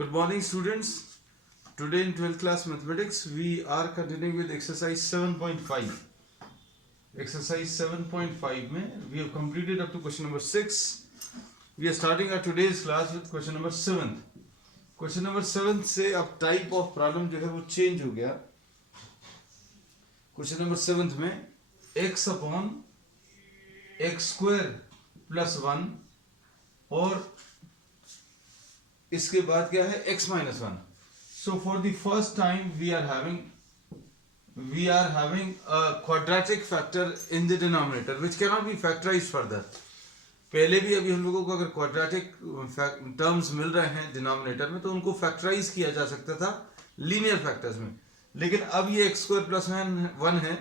Good morning, students. Today in 12th class mathematics, we are continuing with exercise 7.5. Exercise 7.5 में we have completed up to question number 6. We are starting our today's class with question number 7. Question number 7 से अब type of problem जो है वो change हो गया. Question number 7 में x upon x square plus 1 और इसके बाद क्या है x minus 1. So for the first time we are having a quadratic factor in the denominator which cannot be factorized further. पहले भी अभी हम लोगों को अगर quadratic terms मिल रहे हैं denominator में तो उनको factorize किया जा सकता था linear factors में, लेकिन अब ये x square plus 1 है,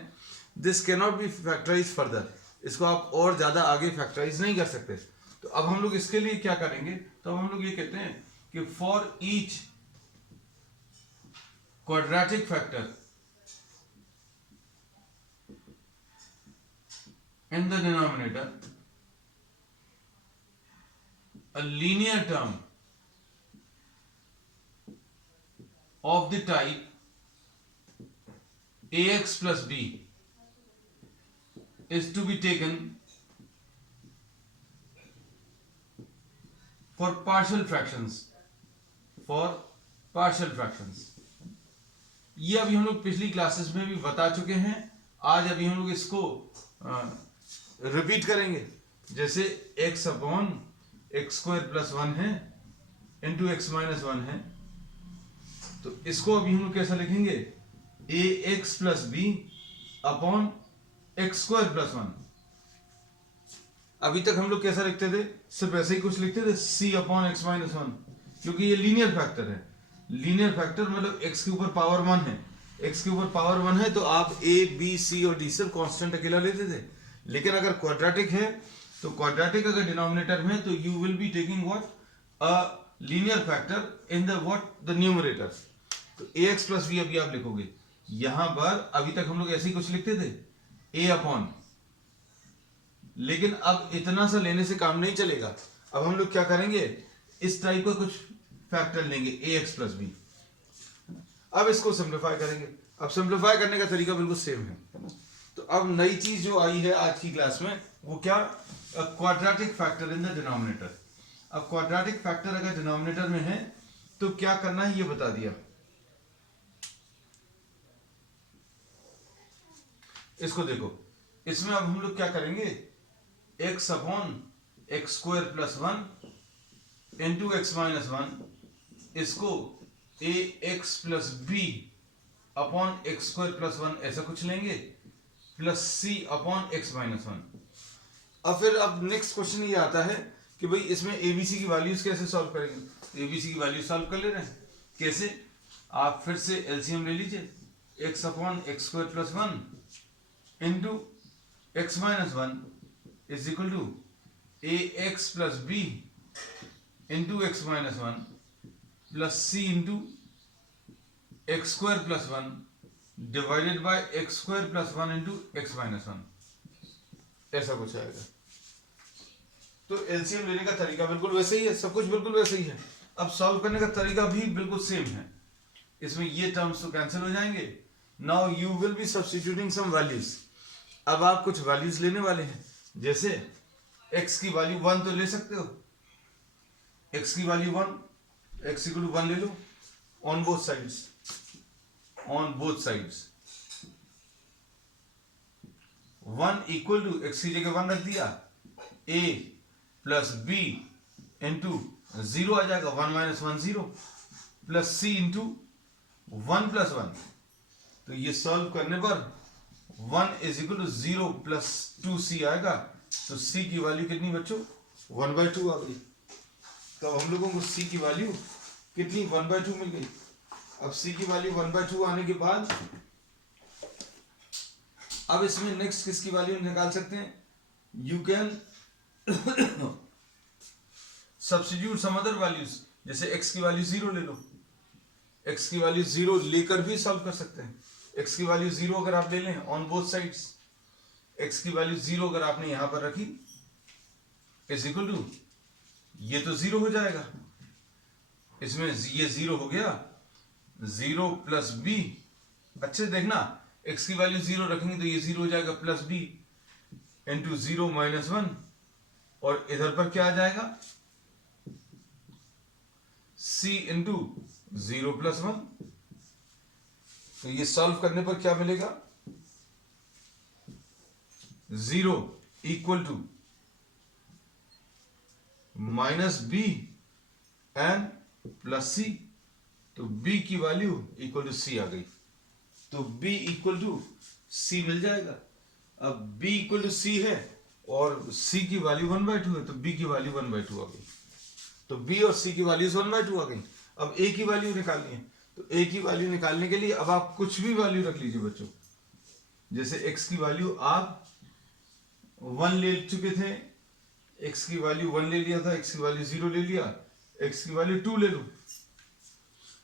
this cannot be factorized further. इसको आप और ज़्यादा आगे factorize नहीं कर सकते. तो अब हम लोग इसके लिए क्या करेंगे, तो हम लोग ये कहते हैं कि for each quadratic factor in the denominator, a linear term of the type ax plus b is to be taken for partial fractions. ये अभी हम लोग पिछली क्लासेस में भी बता चुके हैं. आज अभी हम लोग इसको रिपीट करेंगे. जैसे x upon x square plus 1 है इंटू एक्स माइनस 1 है, तो इसको अभी हम लोग कैसा लिखेंगे, a x plus b upon x square plus 1. अभी तक हम लोग कैसा लिखते थे, सिर्फ ऐसे ही कुछ लिखते थे c अपॉन एक्स माइनस 1, क्योंकि ये लीनियर फैक्टर है. लीनियर फैक्टर मतलब x के ऊपर पावर 1 है. x के ऊपर पावर 1 है तो आप a b c और d सब कांस्टेंट अकेला लेते थे. लेकिन अगर क्वाड्रेटिक है तो क्वाड्रेटिक अगर डिनोमिनेटर में तो you will be taking what, a linear factor in the what, the numerator. तो ax प्लस b अभी आप लिखोगे. यहां पर अभी तक हम लोग ऐसे ही कुछ लिखते थे a अपॉन, लेकिन अब इतना सा लेने से काम नहीं चलेगा. अब हम लोग क्या करेंगे, इस टाइप का कुछ फैक्टर लेंगे ax प्लस बी. अब इसको सिंप्लीफाई करेंगे. अब सिंप्लीफाई करने का तरीका बिल्कुल सेम है ना. तो अब नई चीज जो आई है आज की क्लास में वो क्या, quadratic factor in the denominator. अब क्वाड्रेटिक फैक्टर अगर डिनोमिनेटर में है तो क्या करना है ये बता दिया. इसको देखो, इसमें अब हम लोग क्या करेंगे, x upon x square plus 1 into x minus 1, इसको a x plus b upon x square plus 1 ऐसा कुछ लेंगे plus c upon x minus 1. अब फिर अब नेक्स्ट क्वेश्चन ये आता है कि भाई इसमें एबीसी की वैल्यूज कैसे सॉल्व करेंगे. एबीसी की वैल्यू सॉल्व कर ले रहे हैं. कैसे, आप फिर से एलसीएम ले लीजिए. X upon x square plus 1 into x minus 1 is equal to a x plus b into x minus 1 plus c into x square plus 1 divided by x square plus 1 into x minus 1. ऐसा कुछ आएगा. तो LCM लेने का तरीका बिल्कुल वैसे ही है, सब कुछ बिल्कुल वैसे ही है. अब सॉल्व करने का तरीका भी बिल्कुल सेम है. इसमें ये टर्म्स तो कैंसिल हो जाएंगे. Now you will be substituting some values. अब आप कुछ वैल्यूज लेने वाले हैं. जैसे x की वैल्यू 1 तो ले सकते हो, x की वैल्यू 1, x इक्वल टू 1 ले लो on both sides. 1 equal to x की जगह 1 रख दिया, a प्लस b इंटू 0 आ जाएगा, 1 minus 1 0, plus c into 1 plus 1. तो ये सॉल्व करने पर 1 is equal to 0 plus 2c आएगा. तो c की वैल्यू कितनी बच्चों, 1/2 आ गई. तो हम लोगों को c की वैल्यू कितनी, 1/2 मिल गई. अब c की वैल्यू 1/2 आने के बाद अब इसमें नेक्स्ट किसकी वैल्यू निकाल सकते हैं, you can substitute some other values. जैसे x की वैल्यू 0 ले लो, x की वैल्यू 0 लेकर भी सॉल्व कर सकते हैं. x की वैल्यू 0 अगर आप ले लें ऑन बोथ साइड्स, x की वैल्यू 0 अगर आपने यहां पर रखी इज इक्वल टू, ये तो 0 हो जाएगा, इसमें ये 0 हो गया, 0 प्लस बी, अच्छे से देखना, x की वैल्यू 0 रखेंगे तो ये 0 हो जाएगा प्लस बी इंटू 0 माइनस 1, और इधर पर क्या आ जाएगा, c इंटू 0 प्लस 1। तो ये सॉल्व करने पर क्या मिलेगा, 0 equal to minus b n plus c. तो b की वैल्यू इक्वल टू c आ गई, तो b इक्वल टू c मिल जाएगा। अब b इक्वल टू c है और c की वैल्यू 1/2 है, तो b की वैल्यू 1/2 आ गई। तो b और c की वैल्यूज 1/2 आ गई। अब a की वैल्यू निकालनी है, तो a की वैल्यू निकालने के लिए अब आप कुछ भी वैल्यू रख लीजिए बच्चों। जैसे x की वैल्यू आप 1 ले चुके थे, x की वैल्यू 1 ले लिया था, x की वैल्यू 0 ले लिया, x की वैल्यू 2 ले लो।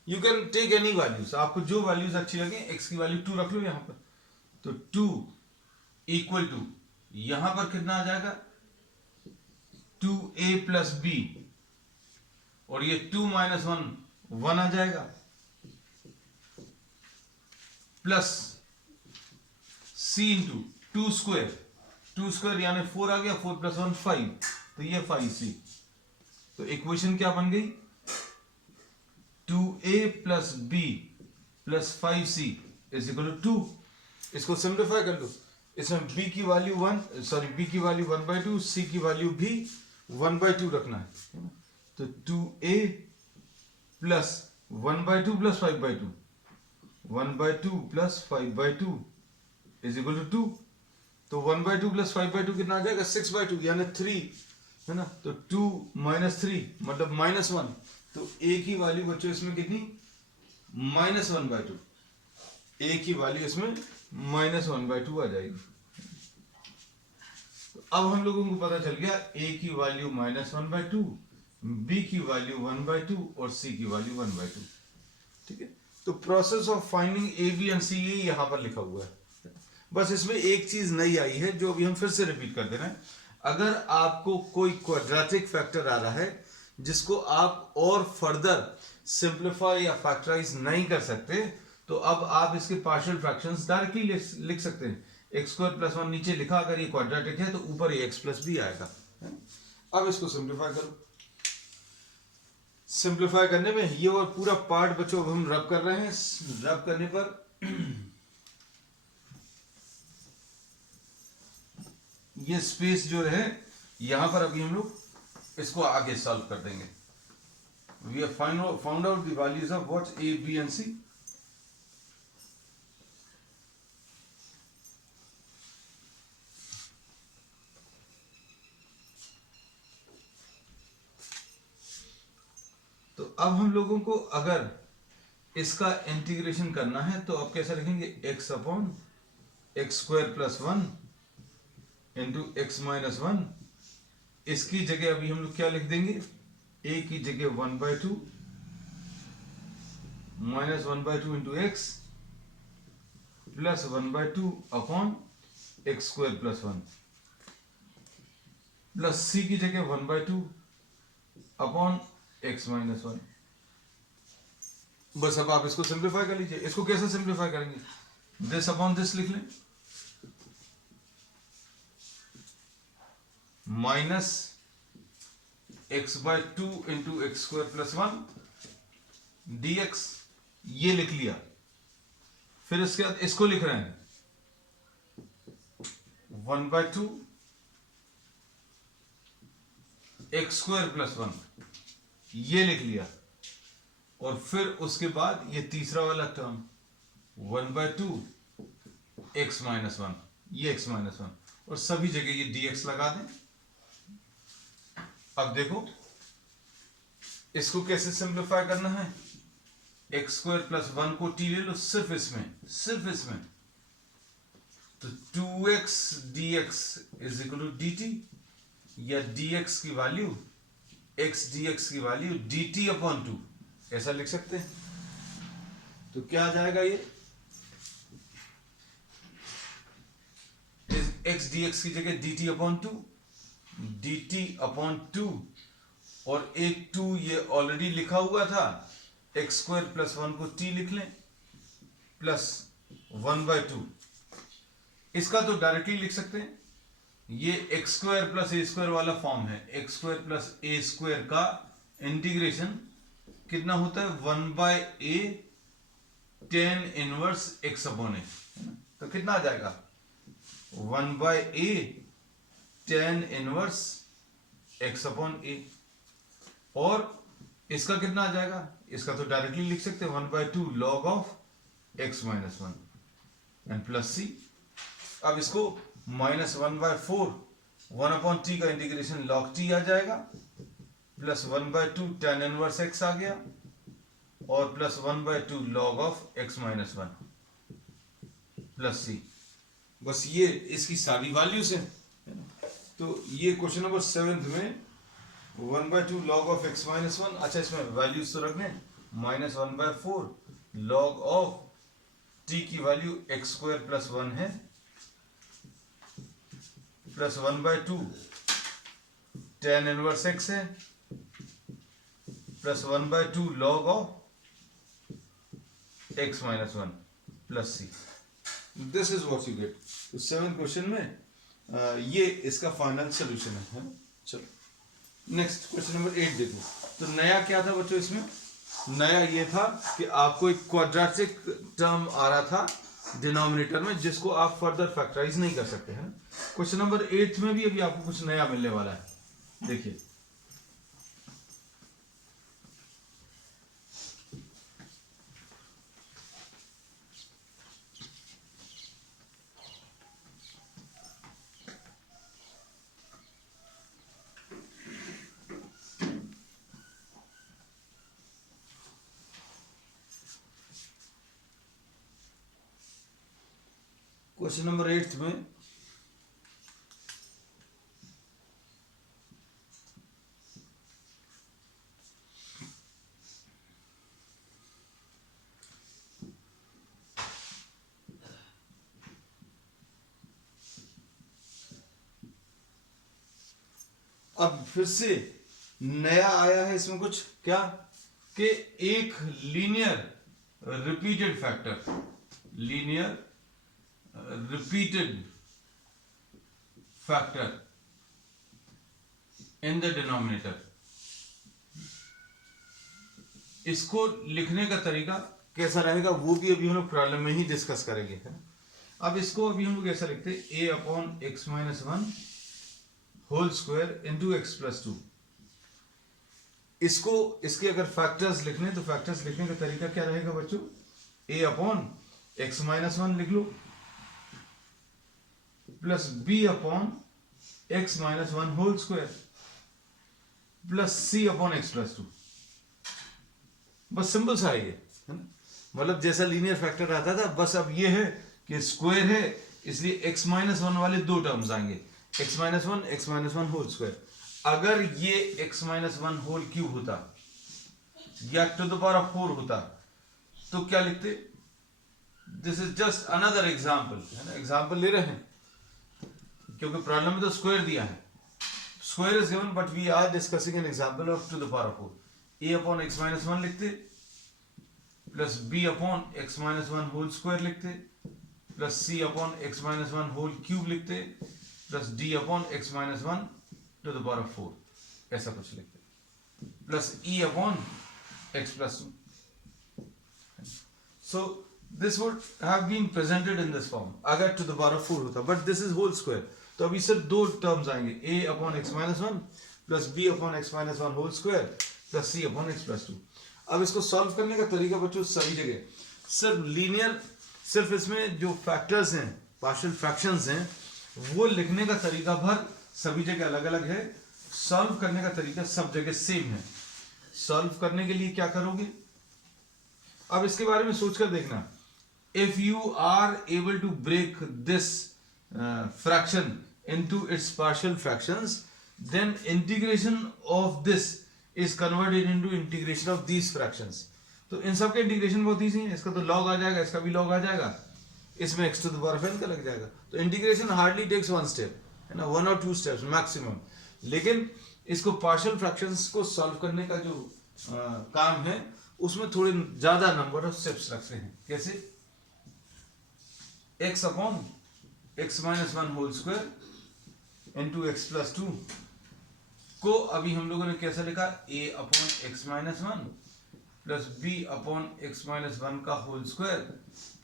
You can take any values, आपको जो वैल्यूज अच्छी लगे, x की वैल्यू 2 रख लो यहां पर। तो 2 इक्वल टू यहां पर कितना आ जाएगा, 2a प्लस बी, और ये 2 माइनस 1 आ जाएगा, plus c into 2 square, 2 square यानी 4 आ गया, 4 प्लस 1 5, तो ये 5c। तो इक्वेशन क्या बन गई, 2a plus b plus 5c is equal to 2। इसको सिंप्लीफाई कर लो, इसमें b की वैल्यू 1 की वैल्यू 1/2, c की वैल्यू भी 1/2 रखना है। तो 2a plus 1/2 plus 5/2, 1/2 plus 5/2 is equal to 2। तो 1/2 प्लस 5/2 कितना आ जाएगा, 6/2 यानी 3 है ना। तो 2 माइनस 3 मतलब -1, तो a की वैल्यू बच्चों इसमें कितनी, -1/2। a की वैल्यू इसमें -1/2 आ जाएगी। तो अब हम लोगों को पता चल गया a की वैल्यू -1/2, b की वैल्यू 1/2 और c की वैल्यू 1/2। ठीक है, तो process of finding a b and c ये यहां पर लिखा हुआ है। बस इसमें एक चीज नई आई है जो अभी हम फिर से रिपीट कर दे रहे हैं। अगर आपको कोई क्वाड्रेटिक फैक्टर आ रहा है जिसको आप और फर्दर सिंप्लीफाई या फैक्टराइज नहीं कर सकते, तो अब आप इसके पार्शियल फ्रैक्शंस डायरेक्टली लिख सकते हैं। एक्स स्क्वायर प्लस 1 नीचे लिखा, अगर ये क्वाड्रेटिक है तो ऊपर ये एक्स प्लस बी आएगा। अब इसको सिंप्लीफाई करो। सिंप्लीफाई करने में ये और पूरा पार्ट बच्चों अब हम रब कर रहे हैं। रब करने पर ये स्पेस जो है यहां पर अभी हम लोग इसको आगे सॉल्व कर देंगे। We have found out the values of what a b and c. तो अब हम लोगों को अगर इसका इंटीग्रेशन करना है तो अब कैसे लिखेंगे, x upon x square plus 1 into x minus 1। इसकी जगह अभी हम लोग क्या लिख देंगे, a की जगह 1/2 minus 1/2 into x plus 1/2 upon x square plus 1, plus c की जगह 1/2 अपॉन एक्स माइनस 1। बस अब आप इसको सिंप्लीफाई कर लीजिए। इसको कैसे सिंप्लीफाई करेंगे, दिस अपॉन दिस लिख लें, minus x/2 into x square plus 1 dx, ये लिख लिया। फिर इसके बाद इसको लिख रहे हैं 1/2 एक्स स्क्वायर प्लस 1, ये लिख लिया। और फिर उसके बाद ये तीसरा वाला टर्म 1/2 एक्स माइनस 1, ये एक्स माइनस 1, और सभी जगह ये dx लगा दें। अब देखो इसको कैसे सिंप्लीफाई करना है, एक्स स्क्वायर प्लस 1 को t ले लो, सिर्फ इसमें, तो 2x dx is equal to dt, या dx की वैल्यू x dx की वैल्यू dt अपॉन 2, ऐसा लिख सकते हैं। तो क्या आ जाएगा, ये x dx की जगह dt अपॉन 2, dt अपॉन 2 और एक 2 ये ऑलरेडी लिखा हुआ था, एक्स स्क्वायर प्लस 1 को t लिख लें प्लस 1/2। इसका तो डायरेक्टली लिख सकते हैं, ये x square plus a square वाला फॉर्म है। X square plus a square का इंटीग्रेशन कितना होता है, 1/a tan inverse x upon a. तो कितना आ जाएगा, 1/a tan inverse x upon a. और इसका कितना आ जाएगा, इसका तो डायरेक्टली लिख सकते हैं 1/2 log of x minus 1 and plus c. अब इसको -1/4 1/t का इंटीग्रेशन log t आ जाएगा, प्लस 1/2 tan इनवर्स x आ गया, और plus 1/2 log of x minus 1 plus c. बस ये इसकी सारी वैल्यूज है। तो ये क्वेश्चन नंबर 7 में 1/2 log ऑफ x माइनस 1, अच्छा इसमें वैल्यूज तो रखने, -1/4 log ऑफ t की वैल्यू x स्क्वायर प्लस 1 है, प्लस 1/2 tan इनवर्स x है, plus 1/2 log of x minus 1 plus c. This is what you get. तो 7 क्वेश्चन में ये इसका फाइनल सोल्यूशन है। चलो नेक्स्ट क्वेश्चन नंबर 8 देखो। तो नया क्या था बच्चों इसमें, नया ये था कि आपको एक क्वाड्रेटिक टर्म आ रहा था डिनोमिनेटर में, जिसको आप फर्दर फैक्टराइज नहीं कर सकते हैं। क्वेश्चन नंबर 8 में भी अभी आपको कुछ नया मिलने वाला है। देखिए क्वेश्चन नंबर 8 में अब फिर से नया आया है इसमें कुछ, क्या कि एक linear repeated factor, linear repeated factor in the denominator. इसको लिखने का तरीका कैसा रहेगा वो भी अभी हम लोग प्रॉब्लम में ही डिस्कस करेंगे। अब इसको अभी हम लोग ऐसा लिखते हैं, a upon x minus 1 whole square into x plus 2। इसको इसके अगर फैक्टर्स लिखने तो फैक्टर्स लिखने का तरीका क्या रहेगा बच्चों, a अपॉन एक्स माइनस 1 लिख लो, plus b upon x minus 1 whole square, plus c upon x plus 2। बस सिंपल सा है ये, है ना। मतलब जैसा लीनियर फैक्टर आता था, बस अब ये है कि स्क्वायर है, इसलिए x माइनस 1 वाले दो टर्म्स आएंगे, x माइनस 1 होल स्क्वायर। अगर ये x माइनस 1 होल क्यूब होता या टू द पावर ऑफ 4 होता तो क्या लिखते, this is just another example, है ना, एग्जाम्पल ले रहे हैं क्योंकि प्रॉब्लम में तो स्क्वायर दिया है, square is given but we are discussing an example of to the power of 4। a upon x minus 1 लिखते, plus b upon x minus 1 whole square लिखते, plus c upon x minus 1 whole cube लिखते, plus d upon x minus 1 to the power of 4, ऐसा कुछ लिखते, plus e upon x plus 2। So this would have been presented in this form अगर to the power of 4 होता, but this is whole square. तो अभी सिर्फ दो terms आएंगे, a upon x minus 1 plus b upon x minus 1 whole square plus c upon x plus 2। अब इसको solve करने का तरीका बच्चों सभी जगह सिर्फ लीनियर, सिर्फ इसमें जो फैक्टर्स हैं, पार्शियल फ्रैक्शंस हैं, वो लिखने का तरीका भर सभी जगह अलग अलग है, सॉल्व करने का तरीका सब जगह सेम है। सॉल्व करने के लिए क्या करोगे, अब इसके बारे में सोचकर देखना, if you are able to break this fraction into its partial fractions, then integration of this is converted into integration of these fractions। तो इन सब के इंटीग्रेशन बहुत ईजी है, इसका तो log आ जाएगा, इसका भी log आ जाएगा, इसमें x to the power of n का लग जाएगा। तो इंटीग्रेशन हार्डली टेक्स 1 स्टेप, है ना, 1 और 2 स्टेप्स मैक्सिमम। लेकिन इसको पार्शियल फ्रैक्शंस को सॉल्व करने का जो काम है उसमें थोड़े ज्यादा नंबर ऑफ स्टेप्स रखते हैं। कैसे? x upon x minus one whole square into x plus two को अभी हम लोगों ने कैसे लिखा? a upon x minus one plus b upon x minus one का whole square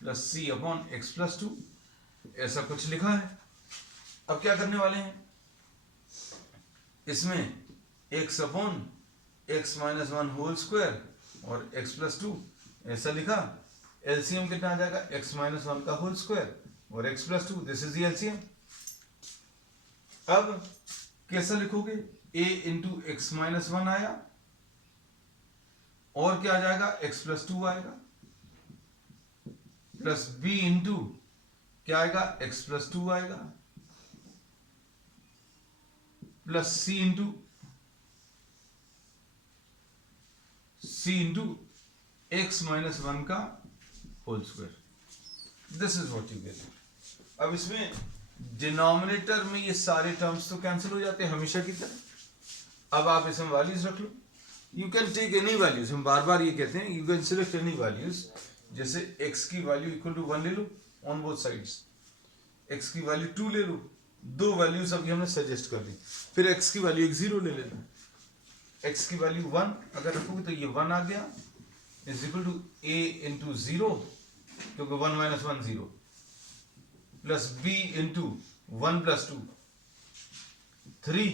plus c upon x plus two, ऐसा कुछ लिखा है। अब क्या करने वाले हैं? इसमें x upon x minus one whole square और x प्लस टू ऐसा लिखा। एलसीएम कितना आ जाएगा? x माइनस वन का होल स्क्वायर और x plus two, this is the LCM. अब कैसा लिखोगे? a into x minus one आया और क्या आ जाएगा? x प्लस टू आएगा प्लस b इंटू क्या आएगा? x प्लस टू आएगा plus c into x minus one का whole square. This is what you gate. अब इसमें डिनोमिनेटर में ये सारे टर्म्स तो कैंसिल हो जाते हैं हमेशा की तरह। अब आप इसमें वैल्यूज रख लो। You can take any values, हम बार बार ये कहते हैं, you can select any values. जैसे x की वैल्यू इक्वल टू 1 ले लो ऑन बोथ साइड्स, x की वैल्यू 2 ले लो, दो वैल्यूज अभी हमने सजेस्ट कर दी। फिर x की वैल्यू एक 0 ले लेना, x की वैल्यू 1 अगर रखोगे तो ये 1 आ गया is equal to a into 0, क्योंकि 1 minus 1 0, plus b into 1 plus 2 3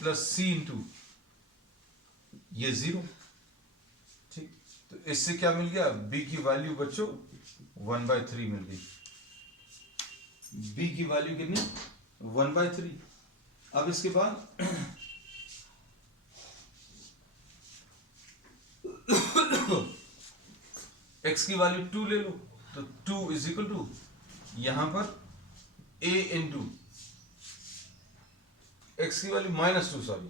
plus c into ये 0। ठीक, तो इससे क्या मिल गया? b की वैल्यू बच्चों 1/3 मिल गई। b की वैल्यू कितनी? 1/3। अब इसके बाद x की वैल्यू 2 ले लो, तो 2 इज इक्वल टू यहां पर a इंटू एक्स की वैल्यू -2, सॉरी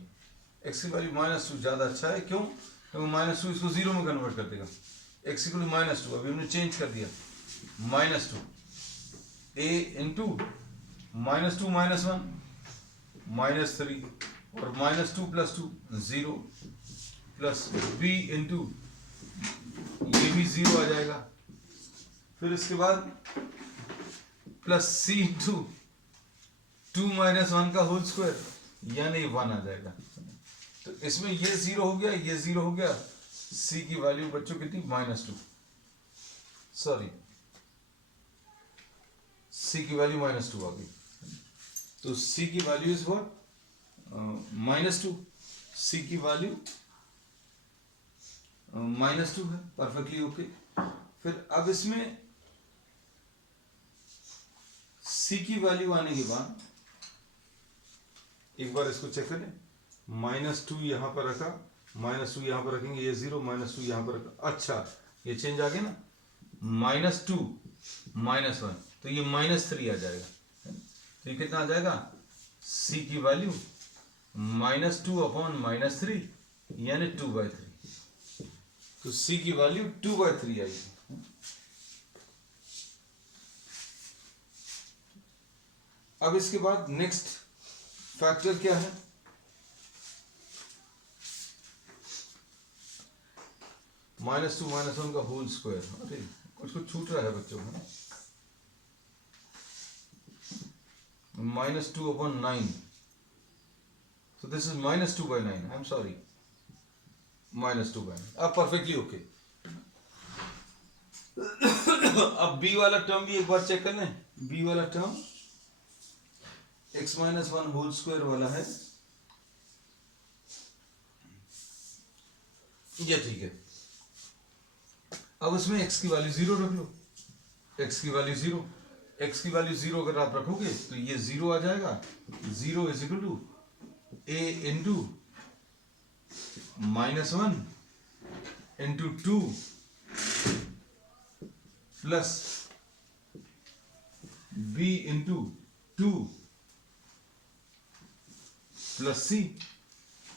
x की वैल्यू -2 ज्यादा अच्छा है। क्यों? क्योंकि -2 इसको 0 में कन्वर्ट कर देगा। x इक्वल टू -2 अभी हमने चेंज कर दिया, -2 a इंटू -2 -1 -3 और -2 प्लस 2 0 प्लस b इंटू ये भी 0 आ जाएगा। फिर इसके बाद प्लस c इंटू 2 माइनस 1 का होल स्क्वायर यानी 1 आ जाएगा। तो इसमें ये 0 हो गया, ये 0 हो गया। c की वैल्यू बच्चों कितनी? -2, सॉरी c की वैल्यू -2 आ गई। तो c की वैल्यू इज व्हाट? -2। c की वैल्यू -2 है, परफेक्टली ओके। फिर अब इसमें c की वैल्यू आने के बाद एक बार इसको चेक करें। -2 यहां पर रखा, -2 यहां पर रखेंगे, ये 0, -2 यहां पर रखा। अच्छा, ये चेंज आ गया ना, -2 -1, तो ये -3 आ जाएगा। तो ये कितना आ जाएगा? c की वैल्यू -2 अपॉन -3 यानी 2/3। तो c की वैल्यू 2/3 आएगी। अब इसके बाद नेक्स्ट फैक्टर क्या है? -2 -1 का होल स्क्वायर। अरे कुछ छूट रहा है बच्चों में। -2 अपॉन 9, so this is -2/9, I'm sorry, -2/9। अब परफेक्टली ओके। अब b वाला टर्म भी एक बार चेक कर लें। b वाला term x minus 1 whole square वाला है, ये ठीक है। अब उसमें x की वैल्यू 0 रख लो, x की वैल्यू 0, x की वैल्यू 0 अगर आप रखोगे तो ये 0 आ जाएगा। 0 is equal to a into -1 into 2 plus b into 2 plus c।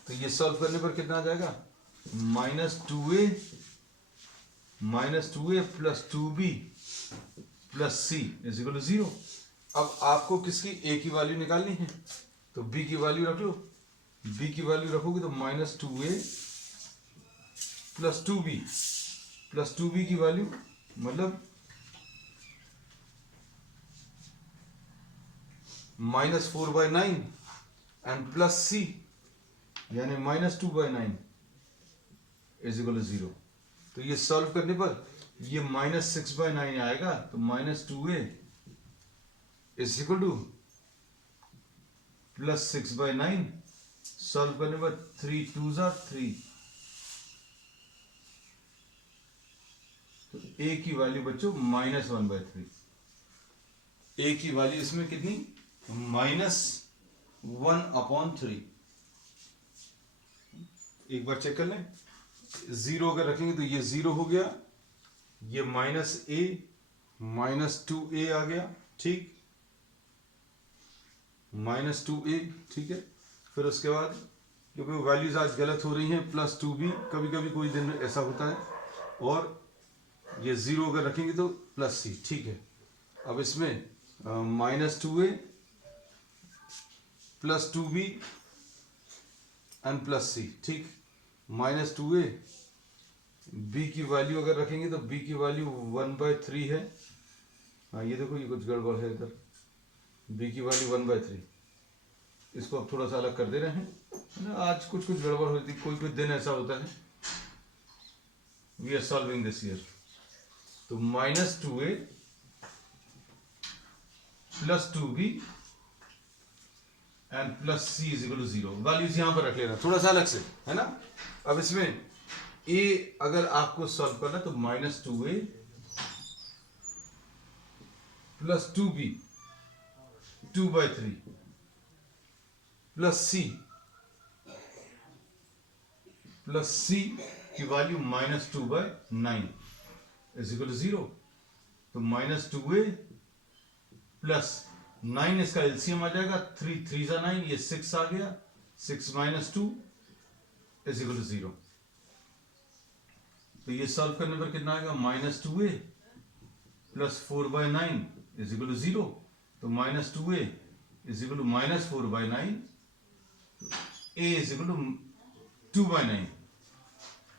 तो ये सॉल्व करने पर कितना आ जाएगा? -2a plus 2b plus c is equal to 0। अब आपको किसकी? a की वैल्यू निकालनी है, तो b की वैल्यू रख लो। b की वैल्यू रखोगे तो -2a plus 2b plus 2b की वैल्यू मतलब -4/9 एंड प्लस c यानी -2/9 इज इक्वल टू 0। तो ये सॉल्व करने पर ये -6/9 आएगा, तो -2a is equal two plus 6/9। Solve करने पर 3 2s are 3, तो a की वैल्यू बच्चों -1/3। a की वैल्यू इसमें कितनी, -1/3। एक बार चेक कर लें, 0 अगर रखेंगे तो ये 0 हो गया, ये -2a आ गया, ठीक, -2a, ठीक है। फिर उसके बाद क्योंकि वो वैल्यूज आज गलत हो रही हैं, +2b, कभी कभी कोई दिन ऐसा होता है, और ये 0 अगर रखेंगे तो +c, ठीक है। अब इसमें -2a plus 2b and plus c, ठीक, -2a, b की वैल्यू अगर रखेंगे तो b की वैल्यू 1/3 है। हाँ ये देखो, ये कुछ गड़बड़ है इधर, b की वैल्यू 1/3, इसको अब थोड़ा सा अलग कर दे रहे हैं। आज कुछ कुछ गड़बड़ होती, कोई दिन ऐसा होता है। We are solving this year, तो -2a plus 2b and plus c is equal to 0। Values यहां पर रख लेना थोड़ा सा अलग से, है ना। अब इसमें a अगर आपको सॉल्व करना तो -2a plus 2b 2/3 plus c की वैल्यू -2/9 इज इक्वल टू 0। तो -2a प्लस 9, इसका एलसीएम आ जाएगा, 3 3s are 9, ये 6 आ गया, 6 - 2 इज इक्वल टू 0। तो ये सॉल्व करने पर कितना आएगा, -2a plus 4/9 is equal to 0। तो -2a is equal to -4/9, a is equal to 2/9।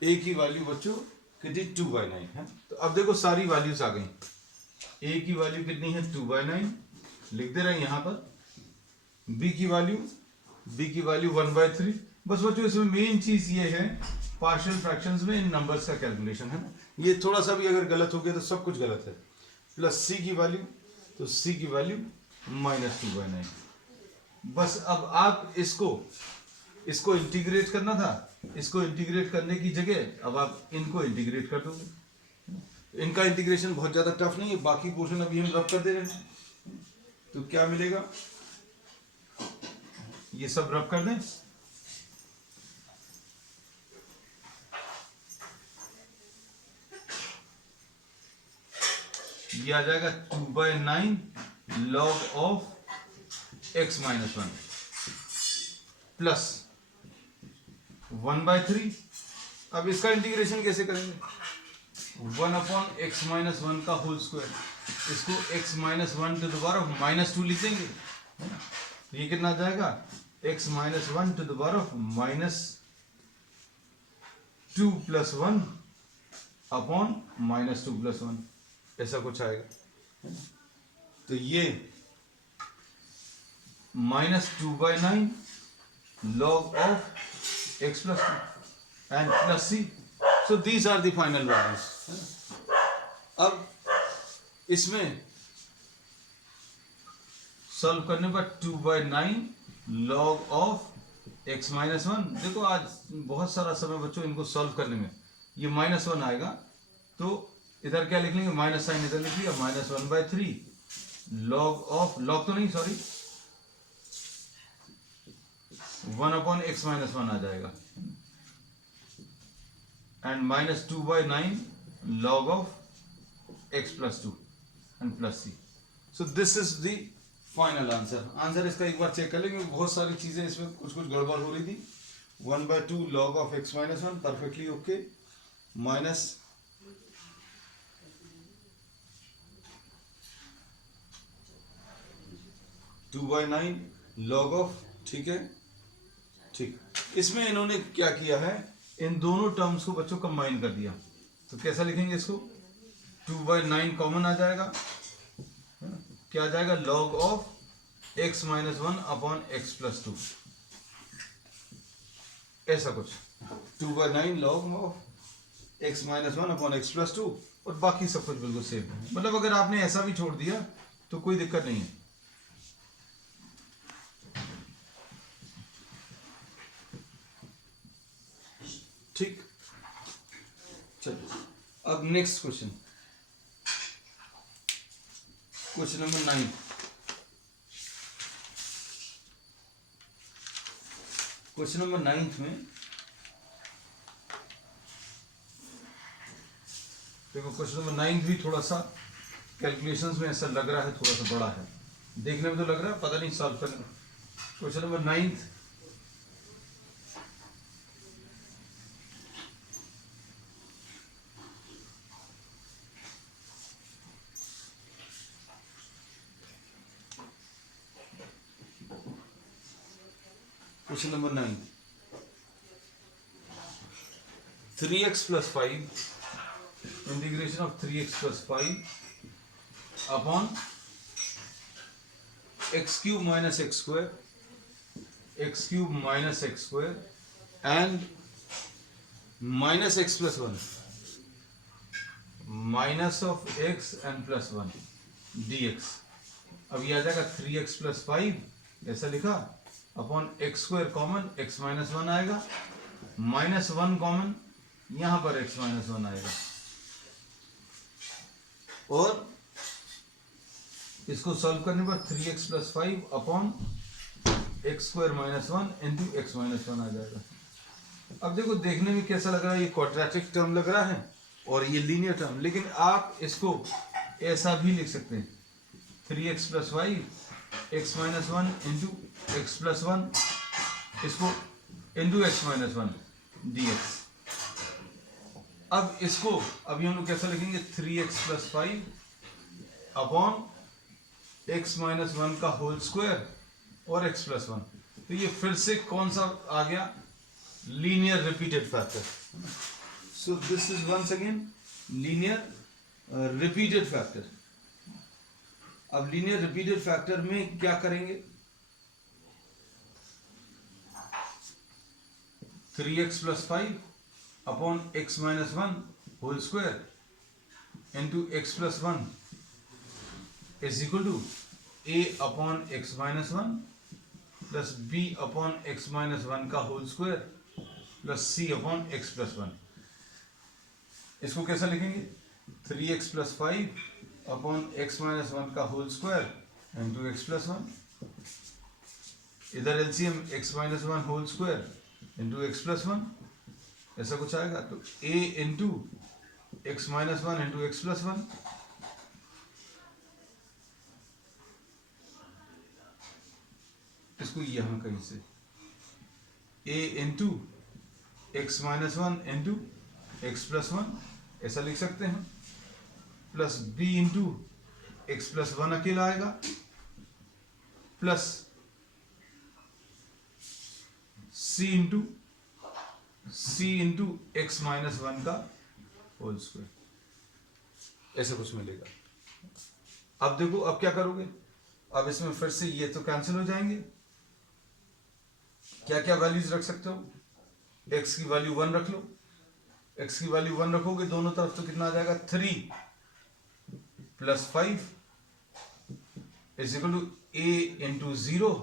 a की वैल्यू बच्चों कितनी, 2/9 है। तो अब देखो सारी वैल्यूज आ गई। a की वैल्यू कितनी है, 2/9, लिख दे रहे हैं यहां पर। b की वैल्यू 1/3। बस बच्चों इसमें मेन चीज ये है, पार्शियल फ्रैक्शंस में इन नंबर्स का कैलकुलेशन है ना, ये थोड़ा सा भी अगर गलत हो गया तो सब कुछ गलत है। प्लस c की वैल्यू, तो c की वैल्यू -2/9। बस अब आप इसको इंटीग्रेट करना था, इसको इंटीग्रेट करने की जगह अब आप इनको इंटीग्रेट कर दोगे। इनका इंटीग्रेशन बहुत ज्यादा टफ नहीं है, बाकी पोर्शन अभी हम रब कर दे रहे हैं। तो क्या मिलेगा, ये सब रब कर दें, ये आ जाएगा 2/9 log ऑफ x - 1 प्लस 1/3। अब इसका इंटीग्रेशन कैसे करेंगे, 1/x - 1 का होल स्क्वायर, इसको x - 1 to the power of -2 लिख देंगे, है ना। ये कितना आ जाएगा, x - 1 to the power of -2 + 1 upon -2 + 1, ऐसा कुछ आएगा। तो ये -2/9 log of x + 2 and plus c, so these are the final values। अब इसमें सॉल्व करने पर 2/9 log of x - 1, देखो आज बहुत सारा समय बच्चों इनको सॉल्व करने में, ये -1 आएगा, तो इधर क्या लिख लेंगे, माइनस साइन इधर लिख लिया, -1/3 log तो नहीं, सॉरी, 1/x - 1 आ जाएगा, and -2/9 log of x + 2 and plus c। So this is the final answer इसका एक बार चेक कर लेंगे, बहुत सारी चीजें इसमें कुछ गड़बड़ हो रही थी। 1/2 log of x - 1 perfectly okay, minus 2/9 log of, ठीक है, ठीक, इसमें इन्होंने क्या किया है, इन दोनों टर्म्स को बच्चों कंबाइन कर दिया। तो कैसा लिखेंगे इसको, 2/9 कॉमन आ जाएगा, क्या आ जाएगा, log of x minus 1 upon x plus 2, ऐसा कुछ 2/9 log of x minus 1 upon x plus 2, और बाकी सब कुछ बिल्कुल सेम है। मतलब अगर आपने ऐसा भी छोड़ दिया तो कोई दिक्कत नहीं है। ठीक, चलो अब next question, question number 9। Question number 9 में देखो, क्वेश्चन नंबर 9 भी थोड़ा सा कैलकुलेशंस में ऐसा लग रहा है, थोड़ा सा बड़ा है, देखने में तो लग रहा है, पता नहीं सॉल्व करने। Question number 9, question number 9, 3x plus 5 integration of 3x plus 5 upon x cube minus x square, x cube minus x square and minus x plus 1 minus of x and plus 1 dx। अब ये आ जाएगा 3x plus 5 ऐसा लिखा, upon x square common, x minus 1 आएगा, minus 1 common, यहां पर x minus 1 आएगा, और इसको सॉल्व करने पर 3x plus 5 upon x square minus 1 into x minus 1 आ जाएगा। अब देखो, देखने में कैसा लग रहा है, ये क्वाड्रेटिक टर्म लग रहा है और ये लीनियर टर्म, लेकिन आप इसको ऐसा भी लिख सकते हैं, 3x plus 5 x minus 1 into x plus 1, इसको इंटू एक्स माइनस 1 dx। अब इसको अब हम लोग कैसा लिखेंगे, 3x plus 5 upon x minus 1 का होल स्क्वायर और x प्लस 1। तो ये फिर से कौन सा आ गया, linear repeated factor. So this is once again linear repeated factor. अब लीनियर रिपीटेड फैक्टर में क्या करेंगे, 3x plus 5 upon x minus 1 whole square into x plus 1 is equal to a upon x minus 1 plus b upon x minus 1 का whole square plus c upon x plus 1। इसको कैसा लिखेंगे, 3x plus 5 upon x minus 1 का whole square into x plus 1, इधर LCM x minus 1 whole square into x plus 1, ऐसा कुछ आएगा। तो a into x minus 1 into x plus 1, इसको यहां कहीं से a into x minus 1 into x plus 1 ऐसा लिख सकते हैं, plus b into x plus 1 अकेला आएगा, plus c into x minus 1 का होल स्क्वायर, ऐसा कुछ मिलेगा। अब देखो, अब क्या करोगे, अब इसमें फिर से ये तो कैंसिल हो जाएंगे, क्या क्या वैल्यूज रख सकते हो, x की वैल्यू 1 रख लो, x की वैल्यू 1 रखोगे दोनों तरफ तो कितना आ जाएगा, 3 plus 5 is equal to a into 0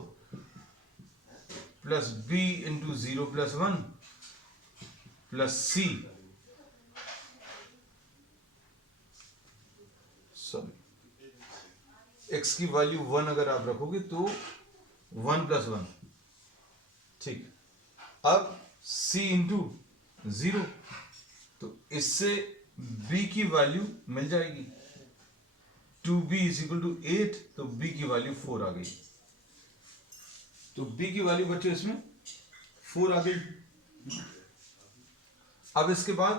plus b into 0 plus 1 plus c, sorry x की वैल्यू 1 अगर आप रखोगे तो 1 प्लस 1, ठीक। अब c इंटू 0, तो इससे b की वैल्यू मिल जाएगी, 2b इज इक्वल टू 8, तो b की वैल्यू 4 आ गई। तो b की वैल्यू बच्चों इसमें 4 आ गई। अब इसके बाद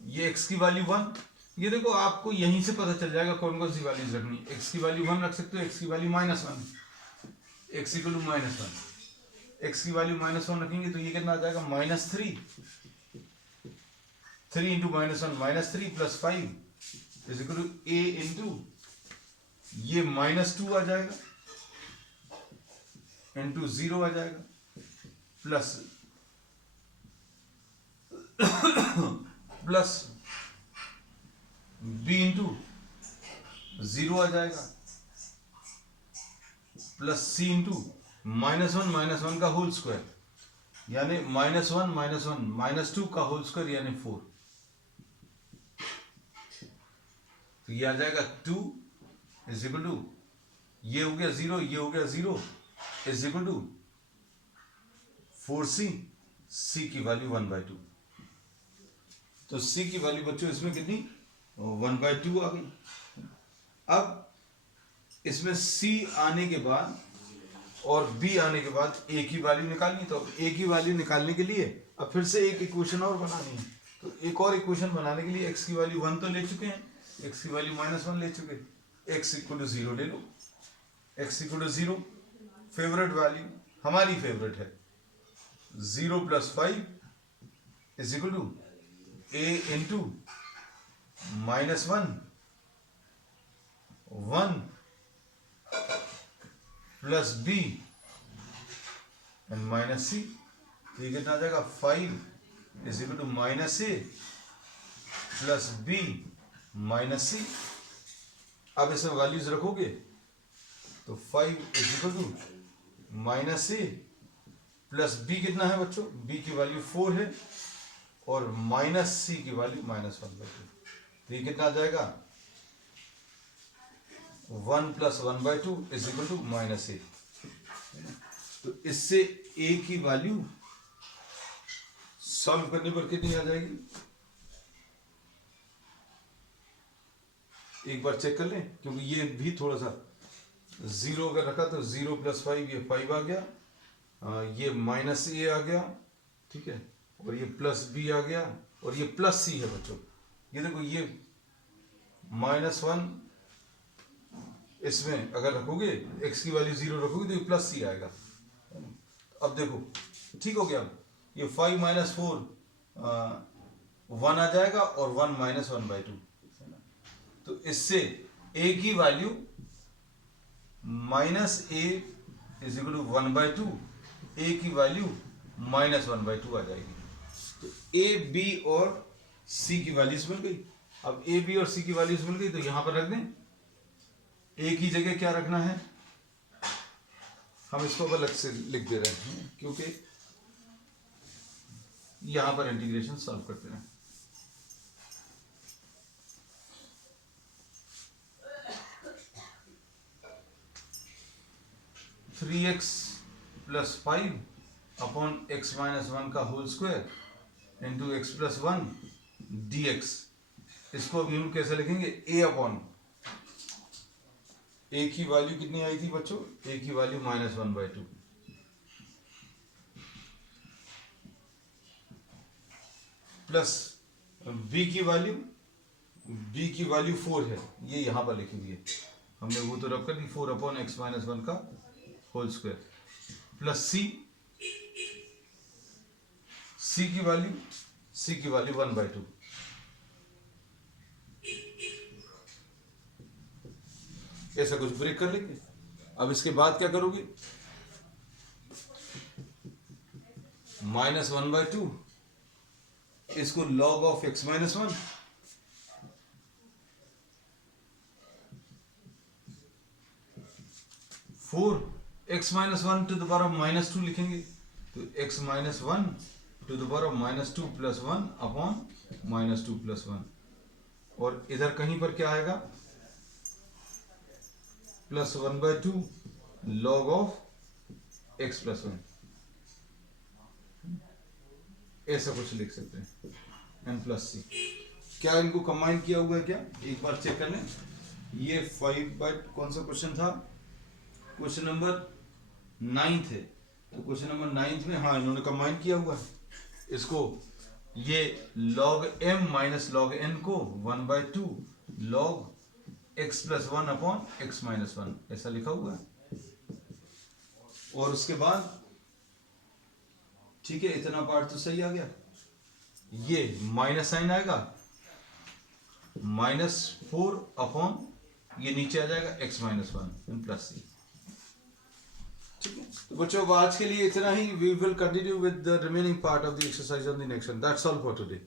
ये x की वैल्यू 1, ये देखो आपको यहीं से पता चल जाएगा कौन कौन सी वैल्यूज रखनी है। x की वैल्यू 1 रख सकते हो, x की value -1, x equal to -1, x की वैल्यू -1 रखेंगे तो ये कितना आ जाएगा -3, 3 into -1 -3 plus 5 is equal to a into ये -2 आ जाएगा इंटू 0 आ जाएगा प्लस प्लस b इंटू 0 आ जाएगा प्लस c इंटू -1 का होल स्क्वायर यानी -2 का होल स्क्वायर यानी 4। तो ये आ जाएगा 2 इज इक्वल टू ये हो गया 0, ये हो गया 0 is equal to 4c, c की वैल्यू 1/2। तो c की वैल्यू बच्चों इसमें कितनी 1/2 आ गई। अब इसमें c आने के बाद और b आने के बाद a की वैल्यू निकालनी। तो a की वैल्यू निकालने के लिए अब फिर से एक इक्वेशन और बनानी है। तो एक और इक्वेशन बनाने के लिए x की वैल्यू 1 तो ले चुके हैं, x की वैल्यू -1 ले चुके, x इक्वल टू 0 ले लो। x equal to 0 favourite value हमारी फेवरेट है 0 + 5 is equal to a into -1 1 plus b and -c। ये कितना आ जाएगा 5 is equal to -a plus b -c। अब इसमें वैल्यूज रखोगे तो 5 is equal to -a plus b कितना है बच्चों, b की वैल्यू 4 है और -c की वैल्यू -1/2। तो ये कितना आ जाएगा 1 + 1/2 इज इक्वल टू -a। तो इससे a की वैल्यू सॉल्व करने पर कितनी आ जाएगी, एक बार चेक कर लें, क्योंकि ये भी थोड़ा सा 0 अगर रखा तो 0 + 5 ये 5 आ गया, ये -a आ गया, ठीक है, और ये प्लस b आ गया और ये प्लस c है बच्चों। ये देखो ये -1 इसमें अगर रखोगे x की वैल्यू 0 रखोगे तो ये प्लस c आएगा। अब देखो ठीक हो गया, ये 5 - 4 1 आ जाएगा और 1 -1/2। तो इससे a की value -a is equal to 1/2, a की वैल्यू -1/2 आ जाएगी। तो a b और c की वैल्यूज मिल गई। अब a b और c की वैल्यूज मिल गई तो यहां पर रख दें। a की जगह क्या रखना है, हम इसको अलग से लिख दे रहे हैं क्योंकि यहां पर इंटीग्रेशन सॉल्व करते हैं। थ्री एक्स + 5 अपॉन x - 1 का whole square into x + 1 dx। इसको अभी हम कैसे लिखेंगे, a अपॉन a की वैल्यू कितनी आई थी बच्चों, a की वैल्यू -1/2 प्लस b की वैल्यू 4 है, ये यहां पर लिखी हुई है, हमने वो तो रख कर दी 4 अपॉन x - 1 का होल स्क्वायर प्लस c की वैल्यू 1/2। ऐसा कुछ ब्रेक कर लेंगे। अब इसके बाद क्या करोगे, -1/2 इसको log of x - 1 4 x - 1 to the power of -2 लिखेंगे। तो x - 1 to the power of -2 + 1 upon -2 + 1, और इधर कहीं पर क्या आएगा +1/2 log ऑफ x + 1, ऐसा कुछ लिख सकते हैं n + c। क्या इनको कंबाइन किया हुआ है क्या, एक बार चेक कर लें। ये 5 कौन सा क्वेश्चन था, क्वेश्चन नंबर 9 है। तो क्वेश्चन नंबर 9 में हाँ इन्होंने कंबाइन किया हुआ है इसको, ये log m - log n को 1/2 log x + 1 अपॉन x - 1 ऐसा लिखा हुआ है। और उसके बाद ठीक है, इतना पार्ट तो सही आ गया। ये माइनस साइन आएगा, -4 अपॉन ये नीचे आ जाएगा x-1 प्लस सी। ठीक है, तो बच्चों अब आज के लिए इतना ही। We will continue with the remaining part of the exercise on the next one. That's all for today.